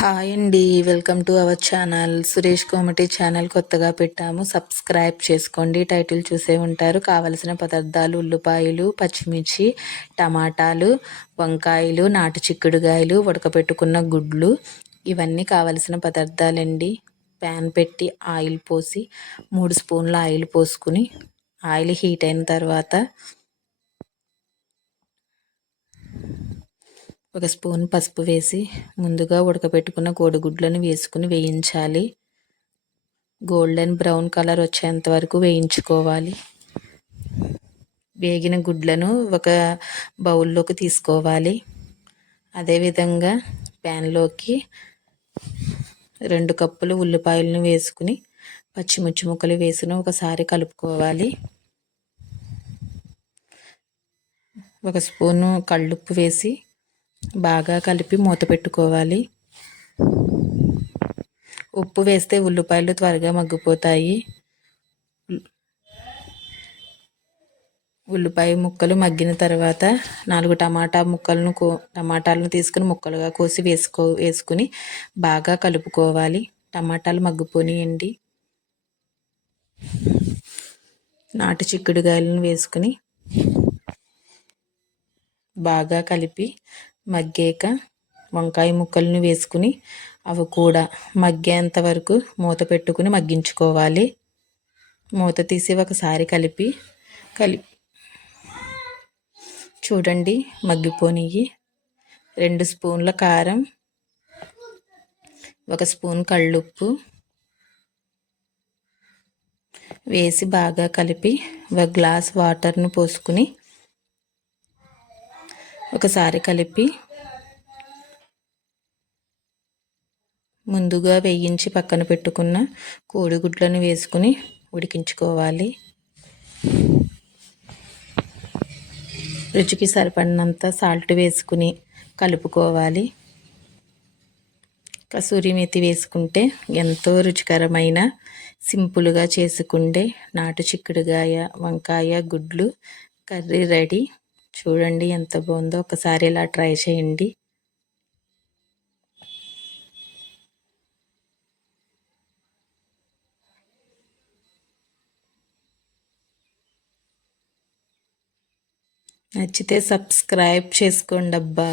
Hi అండి. Welcome to our channel. Suresh Komati channel కొత్తగా పెట్టాము. సబ్స్క్రైబ్ చేసుకోండి. టైటిల్ చూసే ఉంటారు. కావలసిన పదార్థాలు ఉల్లిపాయలు పచ్చిమిర్చి టమాటాలు వంకాయలు నాటు చిక్కుడుగాయలు ఉడకపెట్టుకున్న గుడ్లు ఇవన్నీ కావలసిన పదార్థాలండి. ప్యాన్ పెట్టి ఆయిల్ పోసి మూడు స్పూన్ల ఆయిల్ పోసుకుని ఆయిల్ హీట్ అయిన తర్వాత ఒక స్పూన్ పసుపు వేసి ముందుగా ఉడకబెట్టుకున్న కోడిగుడ్లను వేసుకుని వేయించాలి. గోల్డెన్ బ్రౌన్ కలర్ వచ్చేంత వరకు వేయించుకోవాలి. వేగిన గుడ్లను ఒక బౌల్లోకి తీసుకోవాలి. అదేవిధంగా ప్యాన్లోకి రెండు కప్పులు ఉల్లిపాయలను వేసుకుని పచ్చిమిర్చి ముక్కలు వేసుకుని ఒకసారి కలుపుకోవాలి. ఒక స్పూను కళ్ళుప్పు వేసి బాగా కలిపి మూత పెట్టుకోవాలి. ఉప్పు వేస్తే ఉల్లిపాయలు త్వరగా మగ్గిపోతాయి. ఉల్లిపాయ ముక్కలు మగ్గిన తర్వాత నాలుగు టమాటా ముక్కలను కో టమాటాలను తీసుకుని ముక్కలుగా కోసి వేసుకో వేసుకుని బాగా కలుపుకోవాలి. టమాటాలు మగ్గిపోనియండి. నాటు చిక్కుడుగాయలను వేసుకుని బాగా కలిపి మగ్గాక వంకాయ ముక్కలను వేసుకుని అవి కూడా మగ్గేంత వరకు మూత పెట్టుకుని మగ్గించుకోవాలి. మూత తీసి ఒకసారి కలిపి కలిపి చూడండి మగ్గిపోనియి. రెండు స్పూన్ల కారం ఒక స్పూన్ కళ్ళుప్పు వేసి బాగా కలిపి ఒక గ్లాస్ వాటర్ను పోసుకుని ఒకసారి కలిపి ముందుగా వేయించి పక్కన పెట్టుకున్న కోడిగుడ్లను వేసుకుని ఉడికించుకోవాలి. రుచికి సరిపడినంత సాల్ట్ వేసుకుని కలుపుకోవాలి. కసూరి మెతి వేసుకుంటే ఎంతో రుచికరమైన సింపుల్గా చేసుకుంటే నాటు చిక్కుడుగాయ వంకాయ గుడ్లు కర్రీ రెడీ. చూడండి ఎంత బాగుందో. ఒకసారి ఇలా ట్రై చేయండి. నచ్చితే సబ్స్క్రైబ్ చేసుకోండి అబ్బా.